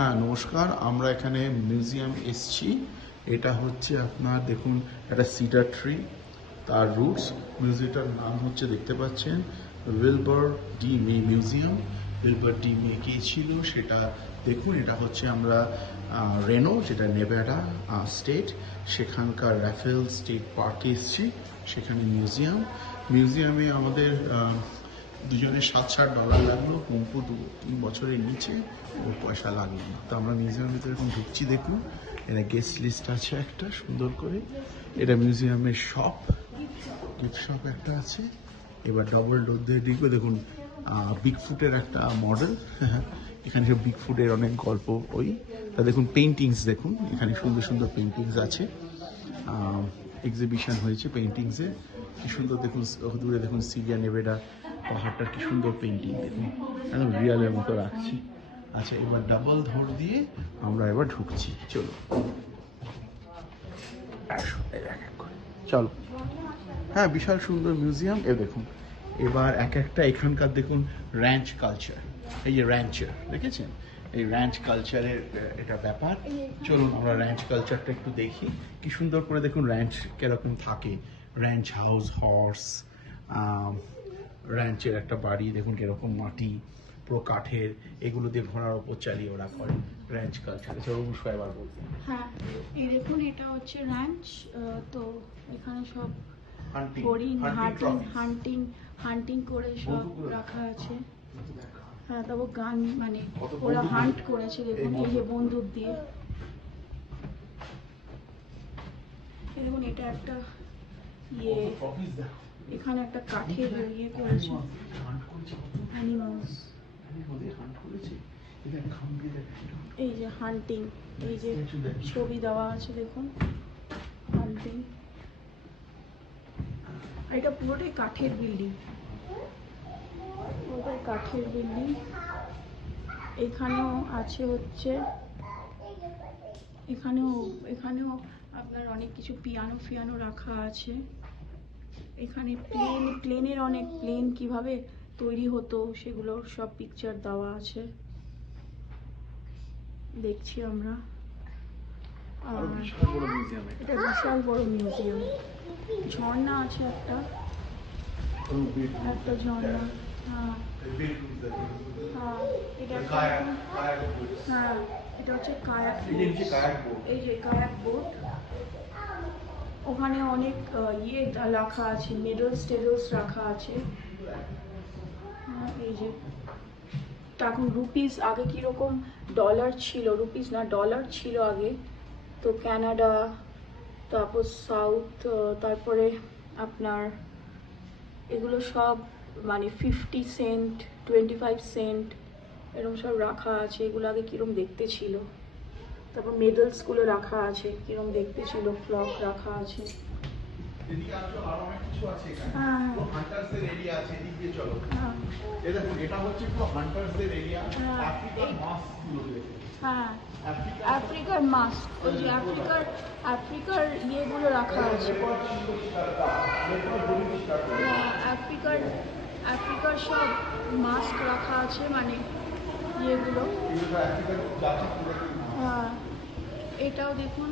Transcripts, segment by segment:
হ্যাঁ নমস্কার, আমরা এখানে মিউজিয়াম এসছি। এটা হচ্ছে আপনার দেখুন একটা সিডার ট্রি, তার রুটস। মিউজিয়ামটার নাম হচ্ছে দেখতে পাচ্ছেন উইলবার ডি মে মিউজিয়াম। উইলবার ডি মে কে ছিল সেটা দেখুন। এটা হচ্ছে আমরা রেনো, যেটা নেভাডা স্টেট, সেখানকার রাফেল স্টেট পার্কে এসছি। সেখানে মিউজিয়ামে আমাদের দুজনে $60 লাগলো, পম্পু 2-3 বছরের নিচে, ওর পয়সা লাগলো না। তো আমরা মিউজিয়ামের ভিতরে এখন ঢুকছি। দেখুন এটা গেস্ট লিস্ট আছে একটা সুন্দর করে। এটা মিউজিয়ামের শপ, গিফট শপ একটা আছে। এবার ডবল ডোর দিয়ে ঢুকবে। দেখুন বিগফুটের একটা মডেল। এখানে সব বিগফুটের অনেক গল্প তা দেখুন পেন্টিংস, দেখুন এখানে সুন্দর সুন্দর পেন্টিংস আছে। এক্সিবিশন হয়েছে পেন্টিংসে, কি সুন্দর দেখুন। দূরে দেখুন সিরিয়া নেভেডা পাহাড়টার কি সুন্দর পেন্টিং, দেখুন একদম রিয়ালের মতো রাখছি। আচ্ছা, এবার ডাবল ধর দিয়ে আমরা এবার ঢুকছি। চলো চলো। হ্যাঁ, বিশাল সুন্দর মিউজিয়াম। দেখুন এবার এক একটা এখানকার দেখুন র্যাঞ্চ কালচার। এই যে র্যাঞ্চার দেখেছেন, এই র্যাঞ্চ কালচারের এটা ব্যাপার। চলুন আমরা র্যাঞ্চ কালচারটা একটু দেখি। কি সুন্দর করে দেখুন র্যাঞ্চ কিরকম থাকে। র্যাঞ্চ হাউস, হর্স, র্যাঞ্চের একটা বাড়ি দেখুন কিরকম মাটি, পুরো কাঠের, এগুলো দিয়ে ঘোড়ার ওপর চালিয়ে ওরা করে র্যাঞ্চ কালচার। এবার বলতে হ্যাঁ, এই দেখুন এটা হচ্ছে র্যাঞ্চ। তো এখানে সব হরিণ, হান্টিং করে সব রাখা আছে। হ্যাঁ, তারপর গান, মানে ওরা হান্ট করেছে দেখুন এই যে বন্দুক দিয়ে। দেখুন এটা একটা ইয়ে, এখানে একটা কাঠের ইয়ে করেছে অ্যানিমালস। এই যে হান্টিং, এই যে ছবি দেওয়া আছে দেখুন হান্টিং। এটা পুরোটাই কাঠের বিল্ডিং, পুরোটাই কাঠের বিল্ডিং। এখানেও আছে হচ্ছে, এখানেও আপনার অনেক কিছু পিয়ানো রাখা আছে। এখানে প্লেনের অনেক প্লেন কিভাবে তৈরি হতো সেগুলোর সব পিকচার দেওয়া আছে, দেখছি আমরা। এটা বিশাল বড় মিউজিয়াম। ঝর্ণা আছে একটা ঝর্ণা। হ্যাঁ, এটা হচ্ছে কায়াক। এই যে কায়াক বোট, ওখানে অনেক ইয়ে রাখা আছে, মেডেলস রাখা আছে। এই যে এখন রুপিস, আগে কিরকম ডলার ছিল, রুপিস না ডলার ছিল আগে। তো কানাডা, তারপর সাউথ, তারপরে আপনার এগুলো সব মানে 50 সেন্ট, 25 সেন্ট এরকম সব রাখা আছে। এগুলো আগে কিরম দেখতে ছিল। তারপর মেডেলসগুলো রাখা আছে কিরম দেখতে ছিল, ক্লক রাখা আছে। আফ্রিকার মাস্ক, ওই যে আফ্রিকার ইয়েগুলো রাখা আছে। আফ্রিকার সব মাস্ক রাখা আছে, মানে ইয়েগুলো। হ্যাঁ, এটাও দেখুন,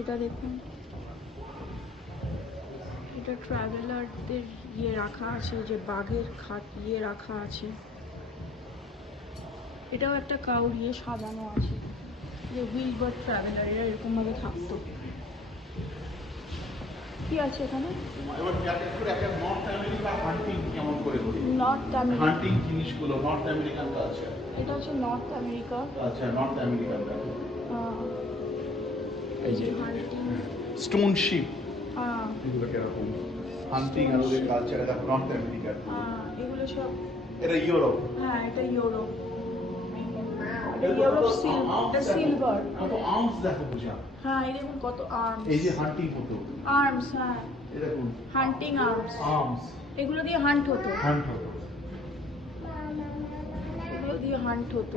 এটা দেখুন, এটা ট্রাভেলারদের ইয়ে রাখা আছে, যে বাঘের খাট ইয়ে রাখা আছে। এটাও একটা কাউর ইয়ে সাজানো আছে, যে উইলবার ট্রাভেলার, এরা এরকম ভাবে থাকতো। কি আছে এখানে? নর্থ আমেরিকা হান্টিং জিনিসগুলো, নর্থ আমেরিকান কালচার। এটা হচ্ছে নর্থ আমেরিকা। আচ্ছা, নর্থ আমেরিকান কালচার। এই যে হান্টিং, স্টোন শিপ, এগুলো কিরকম হান্টিং আর ওদের কালচার। এটা নর্থ আমেরিকার। এগুলো সব, এটা ইউরোপ। হ্যাঁ, এটা ইউরোপ। সিলভার। কত আর্মস দেখো বুঝা। হ্যাঁ, এই দেখুন কত আর্মস। এই যে হান্টিং হতো, আর্মস। হ্যাঁ, এই দেখুন হান্টিং আর্মস। এগুলো দিয়ে হান্ট হতো। এগুলো দিয়ে হান্ট হতো।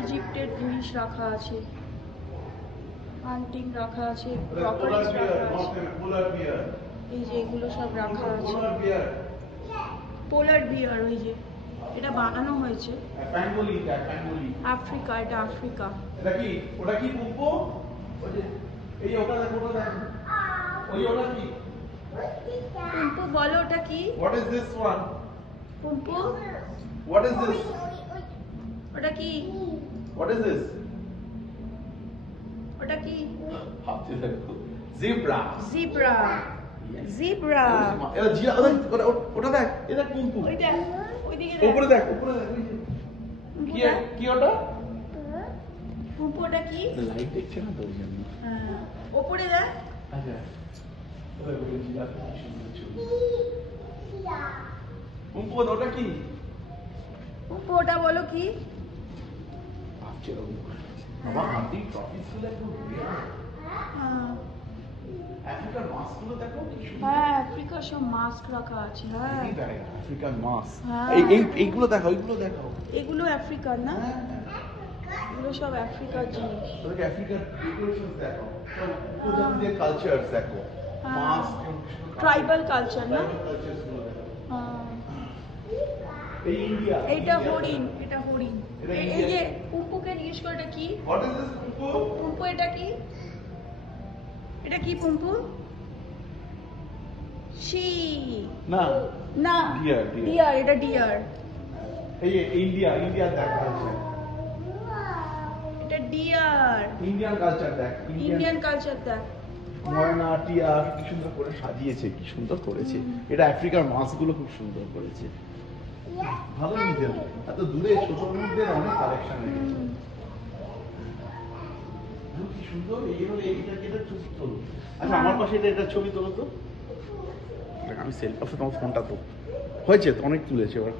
ইজিপ্টের জিনিস রাখা আছে। হান্টিং রাখা আছে, ক্রকারিজ রাখা আছে, এই যে এগুলো সব রাখা আছে। পোলার বিয়ার, ওই যে এটা বানানো হয়েছে আফ্রিকা, এটা আফ্রিকা। এটা কি? ওটা কি পুম্পো? ওই যে এই ওটা দেখো, ওটা দেখো। ওই ওটা কি? পুম্পু বলো ওটা কি? What is this one? পুম্পু What is this? ওটা কি? What is this? ওটা কি? ভাবতে দেখো। Zebra. Zebra, zebra. এটা জিরা, ওটা দেখ, এটা পুম্পু। ওই দেখ, ওইদিকে উপরে দেখ। দেখ, উপরে দেখ। ওই যে। পুম্পু কি দেখ। কি ওটা? পুম্পু ওটা কি? লাইট দেখছে না তো ওই জন্য। হ্যাঁ, ওপরে দেখ। আচ্ছা। ওই জিরা কি সুন্দর ছবি। পুম্পু ওটা কি? পুম্পু ওটা বলো কি? ভাবছে ওরকম। বাবা হাতি ট্রফি ফুল একদম রিয়েল। হ্যাঁ, আফ্রিকার মাছগুলো দেখো কি সুন্দর। হ্যাঁ, আফ্রিকার সব মাস্ক রাখা আছে। হ্যাঁ, এই দেখ, আফ্রিকান মাছ। হ্যাঁ। এইগুলো দেখাও, এইগুলো দেখাও। এগুলো আফ্রিকার না? হ্যাঁ। এগুলো সব আফ্রিকার জিনিস। তোকে আফ্রিকার ডেকোরেশনস দেখো। সব উপজাতীয় কালচারস দেখো। হ্যাঁ। মাছ, ট্রাইবাল কালচার না? কালচারস গুলো দেখো। হ্যাঁ। এই ইন্ডিয়া। এইটা হরিণ, এটা হরিণ। এটা এই ইন্ডিয়া। যে পুম্পুকে জিজ্ঞেস করে এটা কি? হোয়াট ইজ দিস পুম্পু? পুম্পু এটা কি? এটা কি পুম্পু? শি না, না, Deer, deer. ডিয়ার, এটা ডিয়ার। এই যে ইন্ডিয়া দেখ কালচার। এটা ডিয়ার। ইন্ডিয়ান কালচার দেখ। ইন্ডিয়ান কালচার দেখ। ময়না টিয়ার কি সুন্দর করে সাজিয়েছে, কি সুন্দর করেছে। এটা আফ্রিকার মাছগুলো খুব সুন্দর করেছে। ভালো মিউজিয়াম। এত দূরে ছোট মধ্যে অনেক কালেকশন রেখেছে। কি সুন্দর। এই হলো এটা ছবি তোলো। আচ্ছা আমার পাশে এটা ছবি তোলো তো। দেখ আমি সেলফি, তোমার ফোনটা তো হয়েছে তো, অনেক তুলেছে এবার।